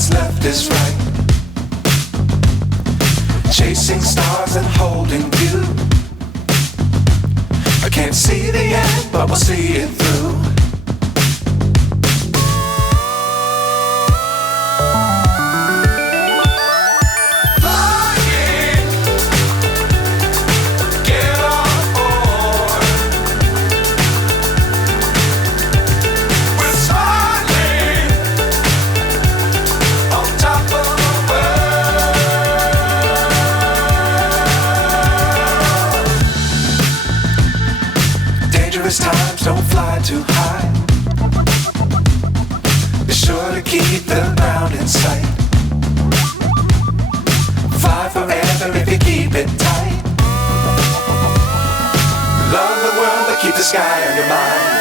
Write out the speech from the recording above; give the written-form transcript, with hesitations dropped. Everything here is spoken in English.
what's left is right. Chasing stars and holding you. I can't see the end, but we'll see it through. Times don't fly too high. Be sure to keep the ground in sight. Fly forever if you keep it tight. Love the world, but keep the sky on your mind.